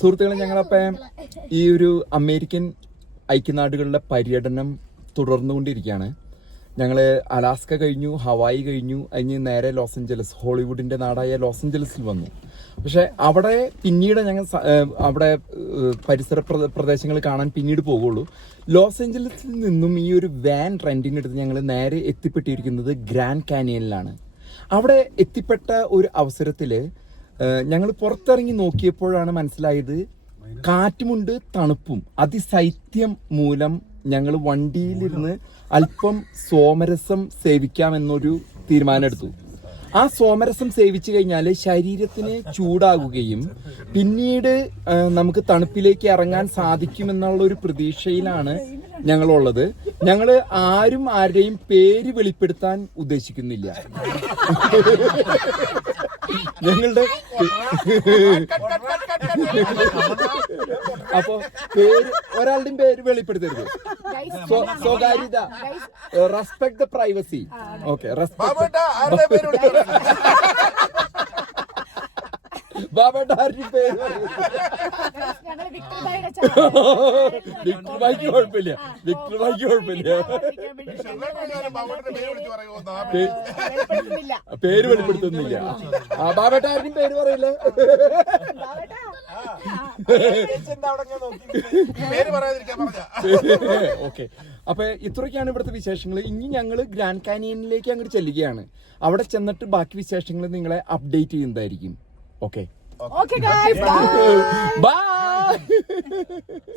സുഹൃത്തുക്കളെ, ഞങ്ങളപ്പം ഈ ഒരു അമേരിക്കൻ ഐക്യനാടുകളുടെ പര്യടനം തുടർന്നുകൊണ്ടിരിക്കുകയാണ്. ഞങ്ങൾ അലാസ്ക കഴിഞ്ഞു, ഹവായി കഴിഞ്ഞു, കഴിഞ്ഞ് നേരെ ലോസ് ഏഞ്ചലസ്, ഹോളിവുഡിന്റെ നാടായ ലോസ് ഏഞ്ചലസിൽ വന്നു. പക്ഷെ അവിടെ പിന്നീട് ഞങ്ങൾ അവിടെ പരിസര പ്രദേശങ്ങൾ കാണാൻ പിന്നീട് പോകുള്ളൂ. ലോസ് ഏഞ്ചലസിൽ നിന്നും ഈ ഒരു വാൻ റെന്റിനെടുത്ത് ഞങ്ങൾ നേരെ എത്തിപ്പെട്ടിരിക്കുന്നത് ഗ്രാൻഡ് കാനിയനിലാണ്. അവിടെ എത്തിപ്പെട്ട ഒരു അവസരത്തില് ഞങ്ങൾ പുറത്തിറങ്ങി നോക്കിയപ്പോഴാണ് മനസ്സിലായത്, കാറ്റുമുണ്ട്, തണുപ്പും, അതിശൈത്യം മൂലം ഞങ്ങൾ വണ്ടിയിലിരുന്ന് അല്പം സോമരസം സേവിക്കാമെന്നൊരു തീരുമാനമെടുത്തു. ആ സോമരസം സേവിച്ചു കഴിഞ്ഞാൽ ശരീരത്തിന് ചൂടാകുകയും പിന്നീട് നമുക്ക് തണുപ്പിലേക്ക് ഇറങ്ങാൻ സാധിക്കുമെന്നുള്ള ഒരു പ്രതീക്ഷയിലാണ് ഞങ്ങളുള്ളത്. ഞങ്ങൾ ആരും ആരുടെയും പേര് വെളിപ്പെടുത്താൻ ഉദ്ദേശിക്കുന്നില്ല. ഞങ്ങളുടെ അപ്പൊ ഒരാളുടെയും പേര് വെളിപ്പെടുത്തരുത്. സ്വകാര്യത, റെസ്പെക്ട് ദ പ്രൈവസി. ഓക്കെ, ബാബയുടെ ആരുടെയും പേര് വിക്ടർഭായിക്ക് കുഴപ്പമില്ല, വിക്ടർഭായിക്ക് കുഴപ്പമില്ല. പേര് വെളിപ്പെടുത്തുന്നില്ല. ബാബേട്ട ആരുടെയും പേര് പറയില്ല. ഓക്കെ, അപ്പൊ ഇത്രയൊക്കെയാണ് ഇവിടുത്തെ വിശേഷങ്ങൾ. ഇനി ഞങ്ങൾ ഗ്രാൻഡ് കാനിയനിലേക്ക് അങ്ങോട്ട് ചെല്ലുകയാണ്. അവിടെ ചെന്നിട്ട് ബാക്കി വിശേഷങ്ങൾ നിങ്ങളെ അപ്ഡേറ്റ് ചെയ്യുന്നതായിരിക്കും. Okay, by.